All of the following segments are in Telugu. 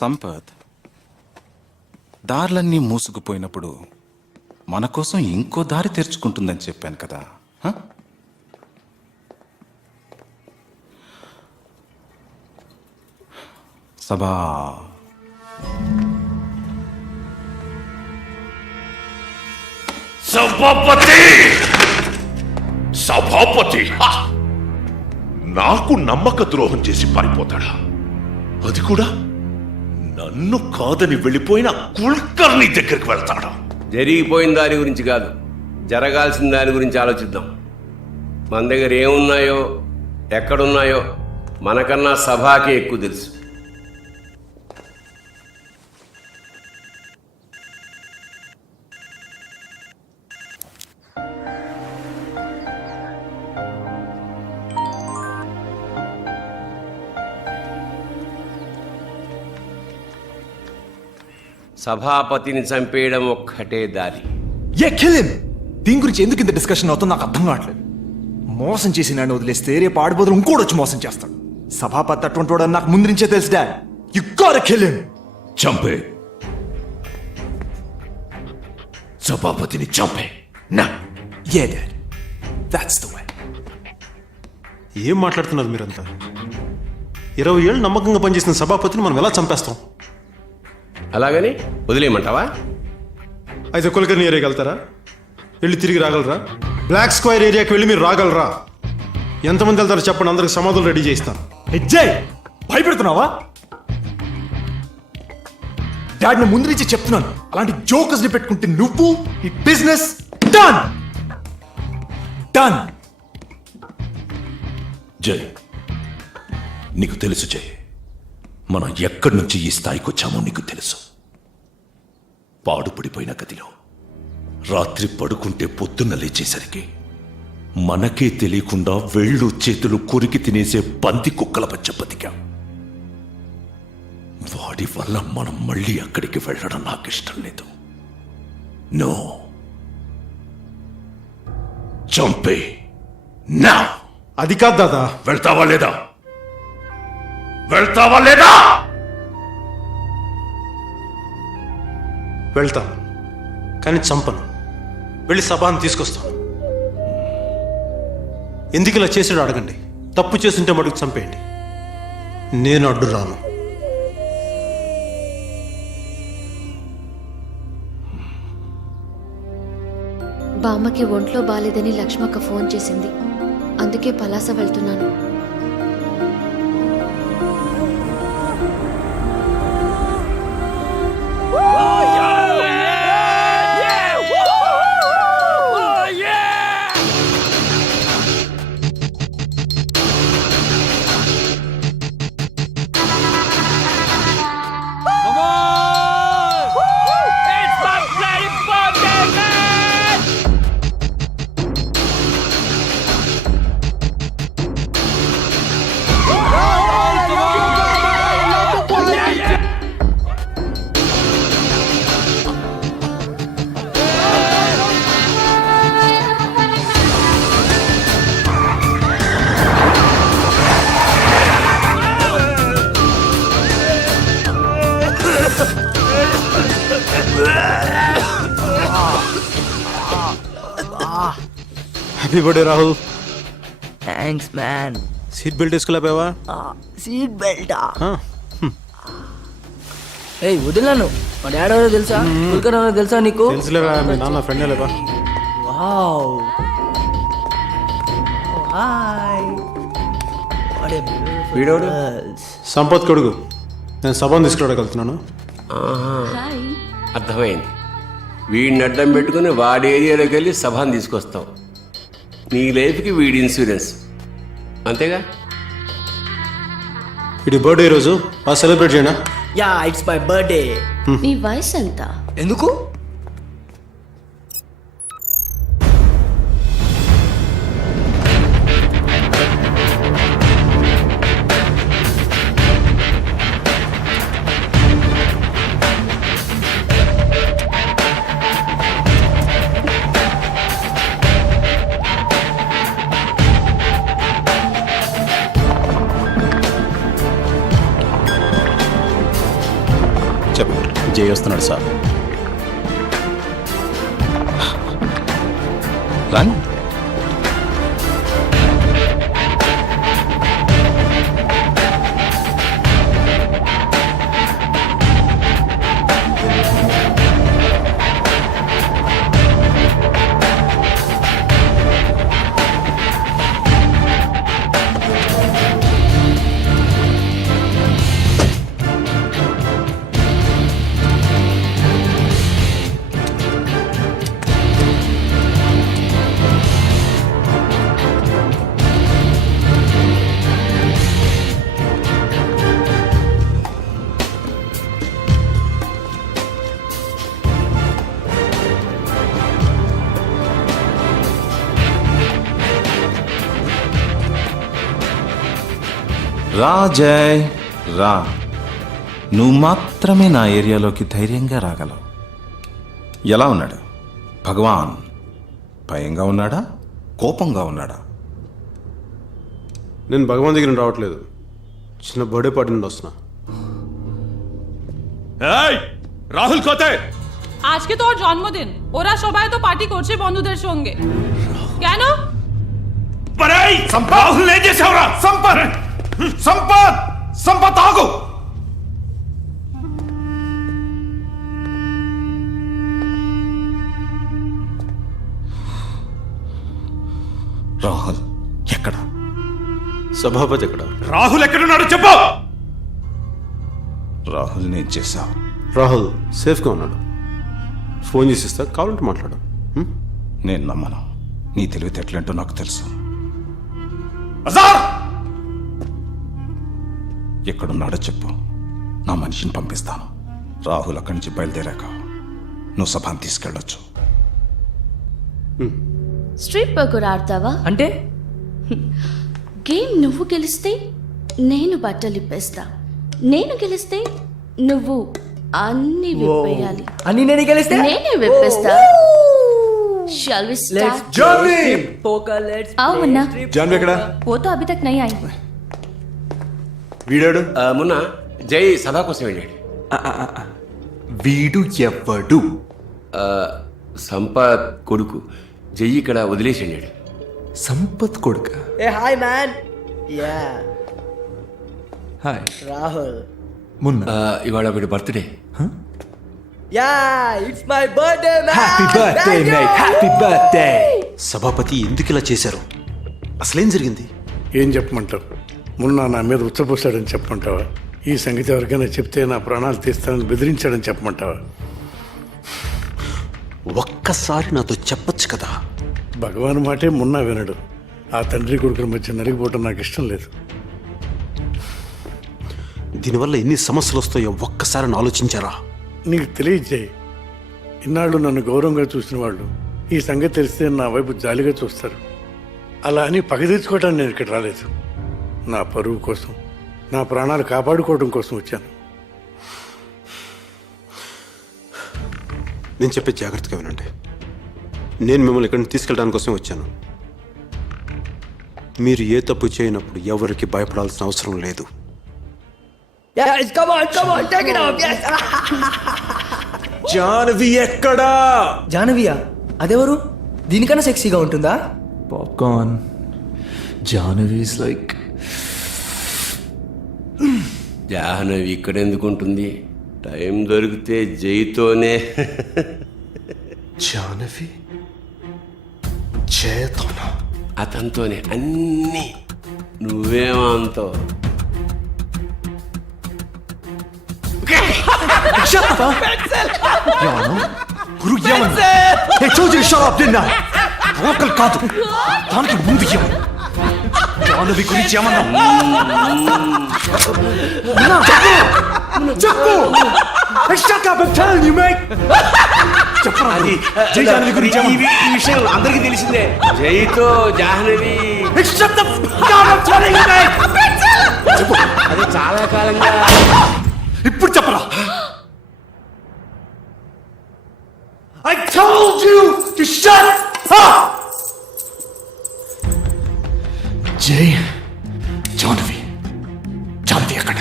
సంపత్, దారులన్నీ మూసుకుపోయినప్పుడు మన కోసం ఇంకో దారి తెరుచుకుంటుందని చెప్పాను కదా. హ? సభా సభాపతి సభాపతి నాకు నమ్మక ద్రోహం చేసి పారిపోతాడా? అది కూడా నన్ను కాదని వెళ్ళిపోయిన కుల్కర్ని దగ్గరికి వెళ్తాడా? జరిగిపోయిన దాని గురించి కాదు, జరగాల్సిన దాని గురించి ఆలోచిద్దాం. మన దగ్గర ఏమున్నాయో ఎక్కడున్నాయో మనకన్నా సభాకే ఎక్కువ తెలుసు. సభాపతిని చంపేయడం ఒక్కటే దారి. దీని గురించి ఎందుకు ఇంత డిస్కషన్ అవుతుందో నాకు అర్థం కావట్లేదు. మోసం చేసి నన్ను వదిలేస్తే రేపు ఆడిపోదులు ఇంకోటి వచ్చి మోసం చేస్తాడు. సభాపతి అటువంటి వాడు నాకు ముందు నుంచే తెలుసు dad. You got kill him. చంపే, సభాపతిని చంపే. నా yeah dad, that's the way. ఏం మాట్లాడుతున్నారు మీరంతా? 20 ఏళ్ళు నమ్మకంగా పనిచేసిన సభాపతిని మనం ఎలా చంపేస్తాం? అలాగని వదిలేయమంటావా? అయితే కులకర్ణి ఏరియాకి వెళ్తారా? వెళ్ళి తిరిగి రాగలరా? బ్లాక్ స్క్వేర్ ఏరియాకి వెళ్ళి మీరు రాగలరా? ఎంతమంది వెళ్తారో చెప్పండి, అందరికి సమాధులు రెడీ చేయిస్తాను. జై, భయపెడుతున్నావా? డాడ్, నేను ముందు నుంచి చెప్తున్నాను, అలాంటి జోకర్స్ ని పెట్టుకుంటే నువ్వు ఈ బిజినెస్ డన్ డన్. జై, నీకు తెలుసు జై, మనం ఎక్కడి నుంచి ఈ స్థాయికి వచ్చామో నీకు తెలుసు. పాడుపడిపోయిన గదిలో రాత్రి పడుకుంటే పొద్దున్న లేచేసరికి మనకే తెలియకుండా వేళ్ళు చేతులు కొరికి తినేసే పంది కుక్కల మధ్య బతికాం. వాడి వల్ల మనం మళ్ళీ అక్కడికి వెళ్ళడం నాకు ఇష్టం లేదు. నో, చంపే నా. అది కాదు దాదా. వెళ్తావా లేదా? వెళ్తావా లేదా? వెళ్తాను, కానీ చంపను. వెళ్ళి సభాన్ని తీసుకొస్తాను. ఎందుకు ఇలా చేసాడు అడగండి. తప్పు చేస్తుంటే మటుకు చంపేయండి, నేను అడ్డు రాను. బామ్మకి ఒంట్లో బాలేదని లక్ష్మక్క ఫోన్ చేసింది, అందుకే పలాస వెళ్తున్నాను. Happy birthday Rahul. Thanks man. Seat belt వేసుకోలేపావా? సీట్ బెల్టా? ఏయ్ వదిలేను. మా డాడీ ఎవరో తెలుసా? కుల్కర్ ఎవరో తెలుసా నీకు? తెలుసులేవా, మీ నాన్న ఫ్రెండ్ లేవా? Wow, hi. What a beautiful వీడోడు? గర్ల్స్. సంపత్ కొడుకు. నేను సభను తీసుకురాగలుగుతున్నాను. హాయ్. అర్థమైంది. వీడిని అడ్డం పెట్టుకుని వాడి ఏరియాలోకి వెళ్ళి సభను తీసుకొస్తావు. నీ లైఫ్కి వీడి ఇన్సూరెన్స్, అంతేగా? ఇది బర్త్డే రోజు బాగా సెలబ్రేట్ చేయనా? Yeah, it's my birthday. నీ వయసు ఎంత? ఎందుకు? జై వస్తున్నాడు సార్. రండి. రా జయ్ రా. నువ్వు మాత్రమే నా ఏరియాలోకి ధైర్యంగా రాగలవు. ఎలా ఉన్నాడు భగవాన్? భయంగా ఉన్నాడా, కోపంగా ఉన్నాడా? నేను భగవాన్ దగ్గర నుండి రావట్లేదు, చిన్న బర్త్డే పార్టీ నుండి వస్తున్నా. రాహుల్ కోతే আজকে তোর জন্মদিন, ওরা সবাই তো পার্টি করছে বন্ধুদের সঙ্গে। কেন? రాహుల్ ఏం చేసావురా? సంపత్ ఆగు. రాహుల్ ఎక్కడ? సభాపతి ఎక్కడ? రాహుల్ ఎక్కడున్నాడు చెప్పు. రాహుల్ నేను చేశావు. రాహుల్ సేఫ్గా ఉన్నాడు, ఫోన్ చేసి ఇస్తా, కావాలంటే మాట్లాడు. నేను నమ్మను. నీ తెలివితేటలేంటో నాకు తెలుసు. ఎక్కడున్నాడో చెప్పు, నా మనిషిని పంపిస్తాను. రాహుల్ అక్కడి నుంచి బయలుదేరాక నువ్వు సభాన్ని తీసుకెళ్ళొచ్చు. స్ట్రీట్ పర్కర్ ఆడతావా? అంటే గేమ్ నువ్వు గెలిస్తే నేను బట్టలు ఇప్పేస్తా, నేను గెలిస్తే నువ్వు అన్ని విప్పేయాలి. అన్ని నేను గెలిస్తే నేనే విప్పేస్తా. Shall we start? Poker let's आओ मुन्ना। జాన్వి ఎక్కడ? वो तो अभी तक नहीं आई। వీడాడు? మొన్న జై సభా కోసం వెళ్ళాడు. వీడు ఎవడు? సంపత్ కొడుకు జై ఇక్కడ వదిలేసి వెళ్ళాడు. సంపత్ కొడుక? ఏ hi man. Yeah hi Rahul. Munna. ఇవాళ వీడి birthday. Yeah it's my birthday man. Happy birthday mate, happy birthday. సభాపతి ఎందుకు ఇలా చేశారు? అసలేం జరిగింది? ఏం చెప్పమంటావు? మొన్న నా మీద ఉచ్చపోసాడని చెప్పమంటావా? ఈ సంగతి ఎవరికైనా చెప్తే నా ప్రాణాలు తీస్తానని బెదిరించాడని చెప్పమంటావా? ఒక్కసారి నాతో చెప్పొచ్చు కదా. భగవాన్ మాటే మొన్న వినడు. ఆ తండ్రి కొడుకుల మధ్య నలిగిపోవటం నాకు ఇష్టం లేదు. దీనివల్ల ఎన్ని సమస్యలు వస్తాయో ఒక్కసారి ఆలోచించారా? నీకు తెలియజేయి. ఇన్నాళ్ళు నన్ను గౌరవంగా చూసిన వాళ్ళు ఈ సంగతి తెలిస్తే నా వైపు జాలిగా చూస్తారు. అలా అని పగ తీర్చుకోవడానికి నేను ఇక్కడ రాలేదు. నా పరువు కోసం, నా ప్రాణాలు కాపాడుకోవడం కోసం వచ్చాను. నేను చెప్పే జాగ్రత్తగా వినండి. నేను మిమ్మల్ని ఇక్కడిని తీసుకెళ్ళడానికి కోసం వచ్చాను. మీరు ఏ తప్పు చేయనప్పుడు ఎవరికి భయపడాల్సిన అవసరం లేదు. yes come on take it off. yes Janhvi ఎక్కడా? జానవియా? అదెవరు? దీనికన్నా సెక్సీగా ఉంటుందా? Popcorn. Janhvi is like. Jahnavi ఇక్కడ ఎందుకు ఉంటుంది? టైం దొరికితే జైతోనే. జాన్వి చేతోనా? అతనితోనే అన్నీ. నువ్వేమంతావు? Shut the fuck up! Yano? Guru Yaman! Hey, told you to shut up, didn't I? Local కాదు, దానికి ముందు Yaman. జానవి గురించి ఏమన్నా? చెప్పు! Hey, shut up, I'm telling you, mate! చెప్పరా? జై జానవి గురించి ఏమన్నా? ఈ విషయం అందరికీ తెలిసిందే. జైతో Jahnavi. Hey, shut the fuck up, I'm telling you, mate! చెప్పు. అది చాలా కాలంగా. ఇప్పుడు చెప్పరా? I told you to shut up! జై జానవి. జానవి ఎక్కడ?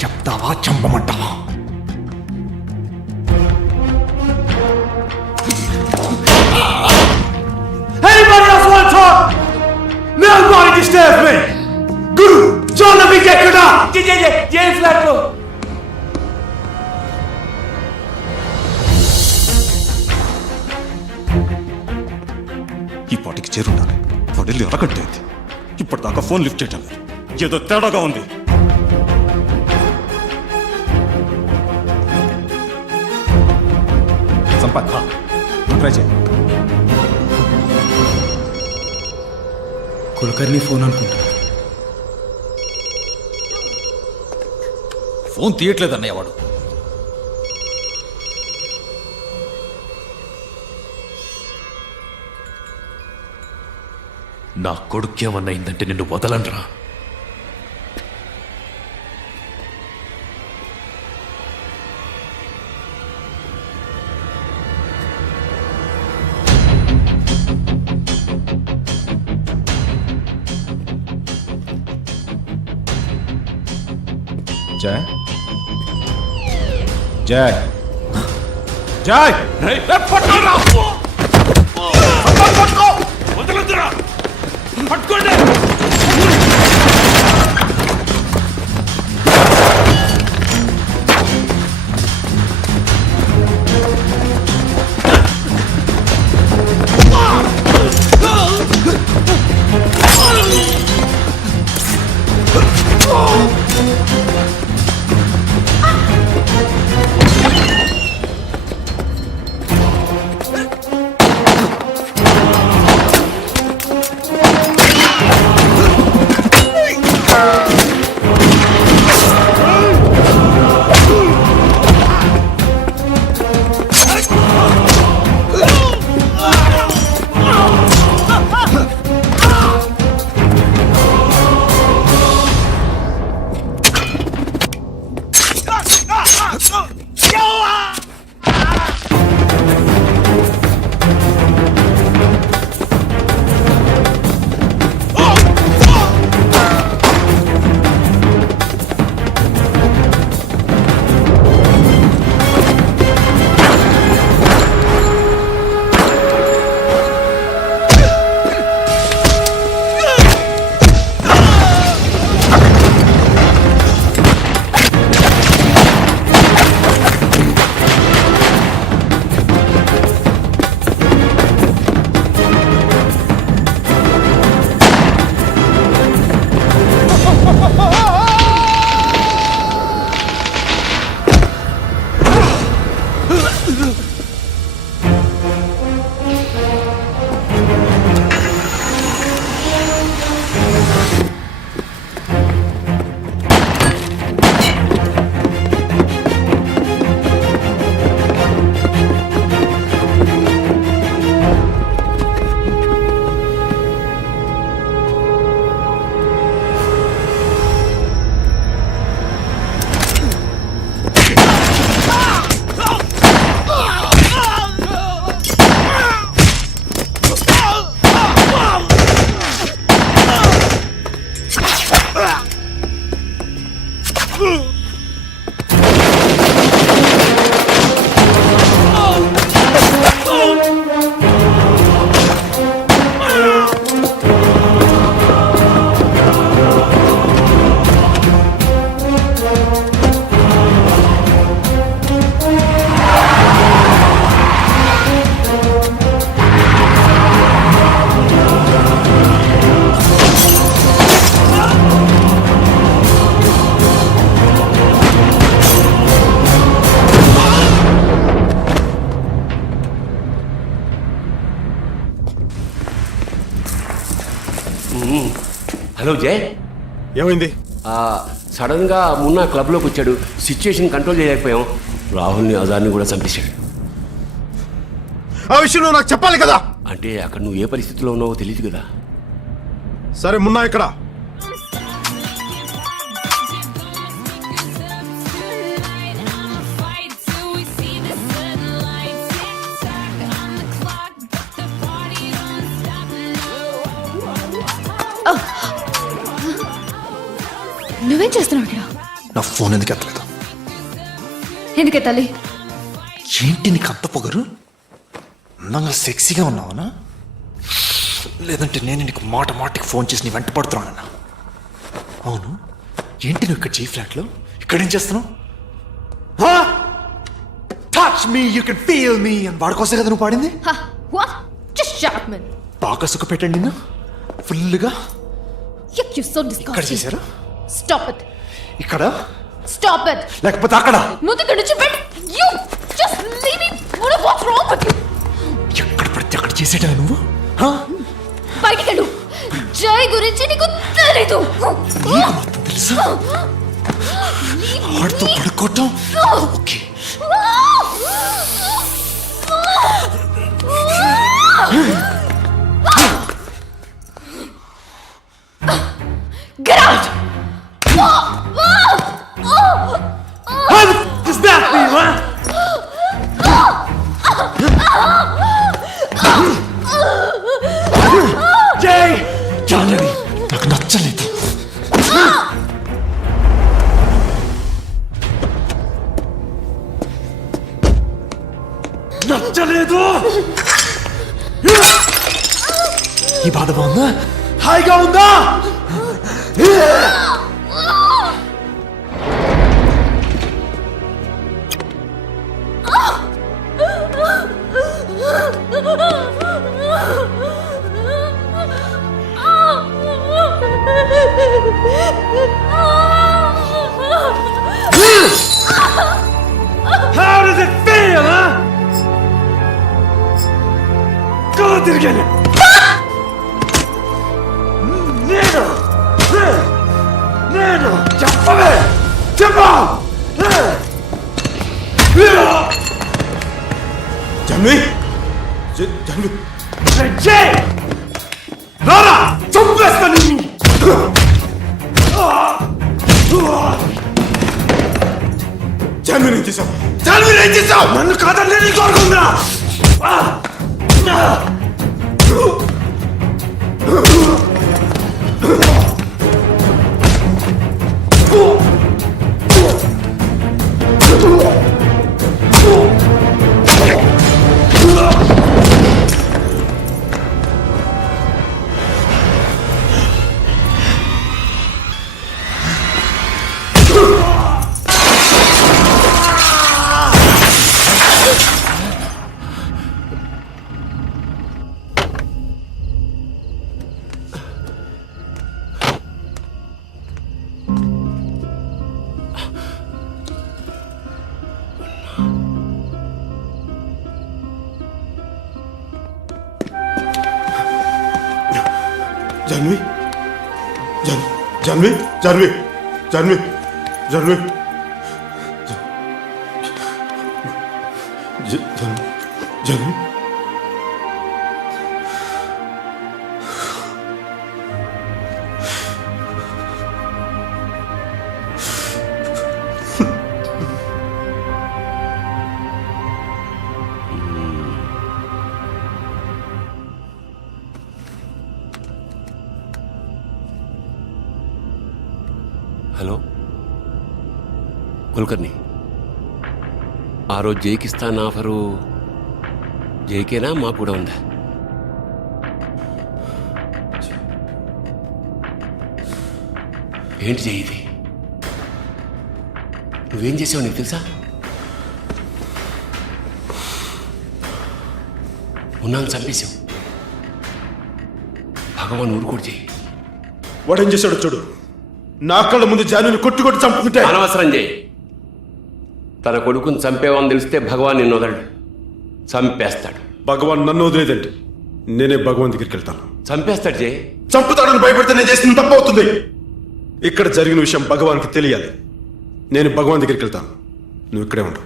చెప్తావా చంపమంటావా? గురు జాన్ అబిక్ ఎక్కడ? ఏ ఫ్లాట్ లో? ఈ పాటికి చేరుండాలి. వాడు వెళ్ళి అరగట్టేది. ఇప్పటిదాకా ఫోన్ లిఫ్ట్ చేయటం లేదు. ఏదో తేడాగా ఉంది. సంపత్ ట్రై చేయి. కులకర్ణి ఫోన్ అనుకుంటా. ఫోన్ తీయట్లేదు అన్నయ్య వాడు. నా కొడుకేమన్నా అయిందంటే నిన్ను వదలనరా. జయ్ జయ్ జయ్ వదలొద్దురా. పట్టుకోండి. హలో జయ్. ఏమైంది? సడన్ గా మున్నా క్లబ్లోకి వచ్చాడు. సిచ్యుయేషన్ కంట్రోల్ చేయలేకపోయాం. రాహుల్ని అజార్ని కూడా చంపేశాడు. ఆ విషయంలో నాకు చెప్పాలి కదా. అంటే అక్కడ నువ్వు ఏ పరిస్థితిలో ఉన్నావో తెలియదు కదా. సరే మున్నా ఇక్కడ. నువ్వేం చేస్తున్నావు ఇక్కడ? నా ఫోన్ ఎందుకు ఎత్తలేదు? ఎందుకే తల్లి? ఏంటి నీకు అంత పొగరు? అందంగా సెక్సీగా ఉన్నావనా? లేదంటే నేను నీకు మాటికి ఫోన్ చేసి నీ వెంట పడుతున్నానన్నా. అవును, ఏంటి నువ్వు ఇక్కడ జీ ఫ్లాట్లో ఇక్కడేం చేస్తున్నావు? Touch me you can feel me అని వాడి కోసం కదా నువ్వు పాడింది. What? Just shut up, man. బాగా సుఖ పెట్టండి నిన్ను ఫుల్గా. Yuck, you're so ఇక్కడ disgusting. చేశారా? Stop it. ఇక్కడ Stop it. లేకపోతే అక్కడ. ముందు ఇక్కడ నుంచి పెట్టు. You just leave me. What's wrong with you? ఎక్కడ పడితే అక్కడ చేసేటా నువ్వు? హా? బయటికి వెళ్ళు. జై గురించి నీకు తెలీదు. నీకు మొత్తం తెలుసా? వాడితో పడుకోవటం okay. Get out. Is that me, huh? జై జానవి నాకు నచ్చలేదు. నచ్చలేదు. ఈ బాధ బాగుందా? హాయిగా ఉందా? How does it feel, huh? Go తిరిగాను. నేను చెప్పవే చెప్పా. జాన్వి జాన్వి జై రారా చంపేస్తా నిన్ను. జాన్వి ఏం చేసావు? జాన్వి ఏం చేశావు? నన్ను కాదని నీ కోరుకుందా? జాన్వి జాన్వి జాన్వి జాన్వి జాన్వి జాన్వి హలో కుల్కర్ని, ఆ రోజు జైకి ఇస్తాను ఆఫరు జైకేనా మాకు కూడా ఉందా? ఏంటి జై ఇది? నువ్వేం చేసావు నీకు తెలుసా? ఉన్నాను చంపేశావు. భగవాన్ ఊరుకోడు జై. వాడేం చేశాడో చూడు. నా కళ్ళ ముందు జాన్విని కొట్టి చంపుతుంటే. అనవసరం జై. తన కొడుకుని చంపేవాని తెలిస్తే భగవాన్ నిన్ను వదలడు, చంపేస్తాడు. భగవాన్ నన్ను వదిలేదంటే నేనే భగవాన్ దగ్గరికి వెళ్తాను. చంపేస్తాడు జై. చంపుతాడని భయపడితే నేను చేసిన తప్పు అవుతుంది. ఇక్కడ జరిగిన విషయం భగవాన్కి తెలియాలి. నేను భగవాన్ దగ్గరికి వెళ్తాను, నువ్వు ఇక్కడే ఉండు.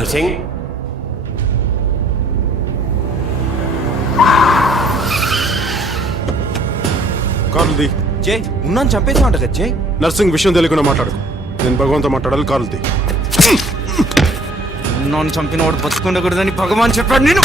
నర్సింగ్, కారుది జై ఉన్నాను చంపేసా అంట కదా జై. నర్సింగ్ విషయం తెలియకుండా మాట్లాడు. నేను భగవాన్తో మాట్లాడాలి. కారుది ఉన్నాను చంపిన వాడు బతుకుండకూడదని భగవాన్ చెప్పాడు. నేను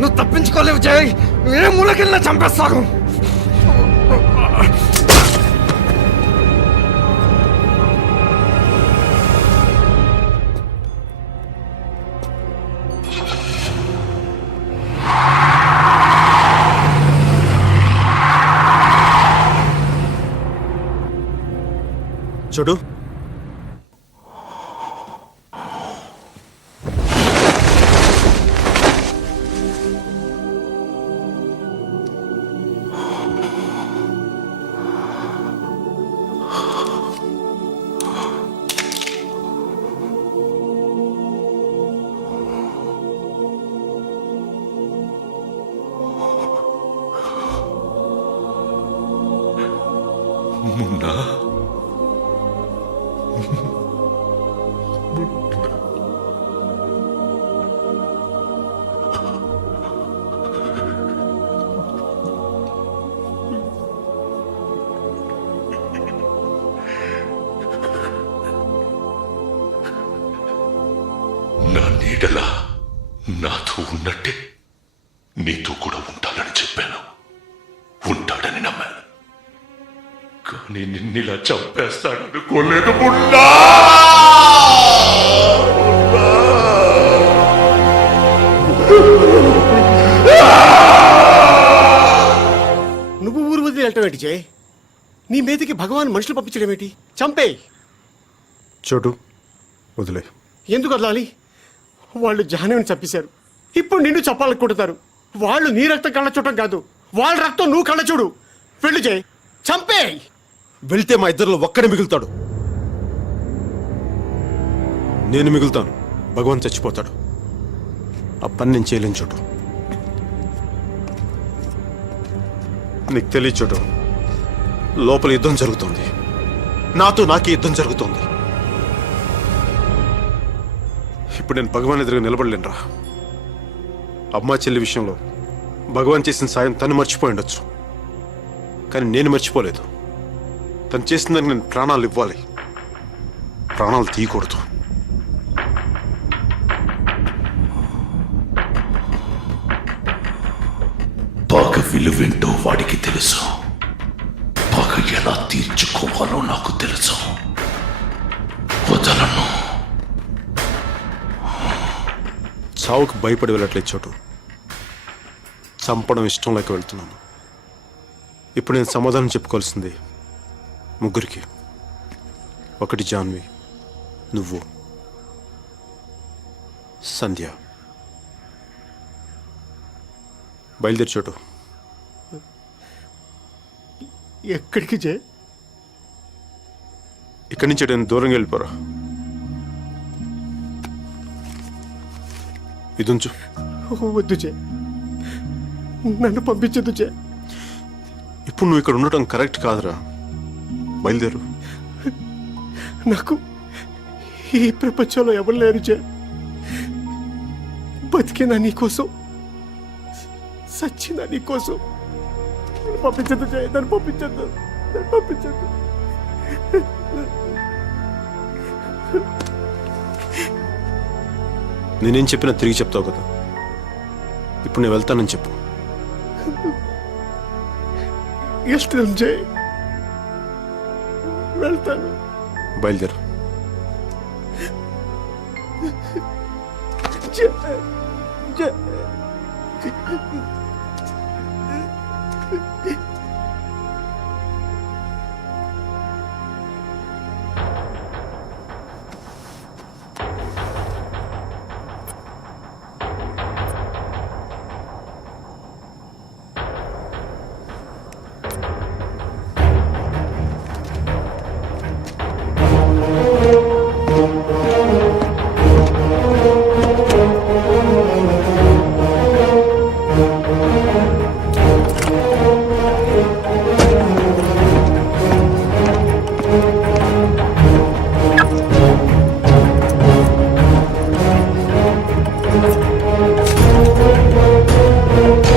నువ్వు తప్పించుకోలేవు జై, ఏ మూలకెళ్ళినా చంపేస్తాను. చూడు, మున్నా నా నీడలా నాతో ఉన్నట్టే నీతో కూడా ఉంటానని చెప్పాను, ఉంటాడని నమ్మాను. కానీ నిన్నిలా చంపేస్తాడనుకోలేదు మున్నా. నువ్వు ఊరు వదిలి వెళ్ళటం ఏంటి జయ్? నీ మీదకి భగవాన్ మనుషులు పంపించడం ఏంటి? చంపేయ్. చోటు, వదిలే. ఎందుకు వదలాలి? వాళ్ళు జాహ్నవిని చంపేశారు, ఇప్పుడు నిన్ను చంపాలనుకుంటున్నారు. వాళ్ళు నీ రక్తం కళ్ళ చూడటం కాదు, వాళ్ళ రక్తం నువ్వు కళ్ళ చూడు. వెళ్ళు జయ్, చంపేయ్. వెళ్తే మా ఇద్దరిలో ఒక్కడే మిగులుతాడు. నేను మిగులుతాను, భగవాన్ చచ్చిపోతాడు. ఆ పని నేను చేయలేను చోటు. నీకు తెలియ చోటు, లోపల యుద్ధం జరుగుతోంది, నాతో నాకే యుద్ధం జరుగుతోంది. ఇప్పుడు నేను భగవాన్ ఎదురుగా నిలబడలేనురా. అమ్మా చెల్లి విషయంలో భగవాన్ చేసిన సాయం తను మర్చిపోయి ఉండొచ్చు, కానీ నేను మర్చిపోలేదు. తను చేసిందని నేను ప్రాణాలు ఇవ్వాలి, ప్రాణాలు తీయకూడదు. పగ విలువేంటో వాడికి తెలుసు, పగ ఎలా తీర్చుకోవాలో నాకు తెలుసు. వదలను. చావుకు భయపడి వెళ్ళట్లేదు చోటు, చంపడం ఇష్టం లేక వెళ్తున్నాను. ఇప్పుడు నేను సమాధానం చెప్పుకోవాల్సింది ముగ్గురికి. ఒకటి జాన్వి, నువ్వు, సంధ్య. బయలుదేరి చోటు. ఎక్కడికి జయ్? ఇక్కడి నుంచి నేను దూరంగా వెళ్ళిపోరా. ఇది ఉంచు. వద్దు జయ్, నన్ను పంపించద్దు జయ్. ఇప్పుడు నువ్వు ఇక్కడ ఉండటం కరెక్ట్ కాదురా, బయలుదేరు. నాకు ఈ ప్రపంచంలో ఎవరు లేరు జయ్. బతికినా నీకోసం, సచ్చినా నీకోసం. నన్ను పంపించద్దు జయ్, నన్ను పంపించద్దు, నన్ను పంపించద్దు. నేనేం చెప్పినా తిరిగి చెప్తావు కదా. ఇప్పుడు నేను వెళ్తానని చెప్పు. ఇష్టం జయ్, వెళ్తాను. బయలుదేరు. జయ్, జయ్.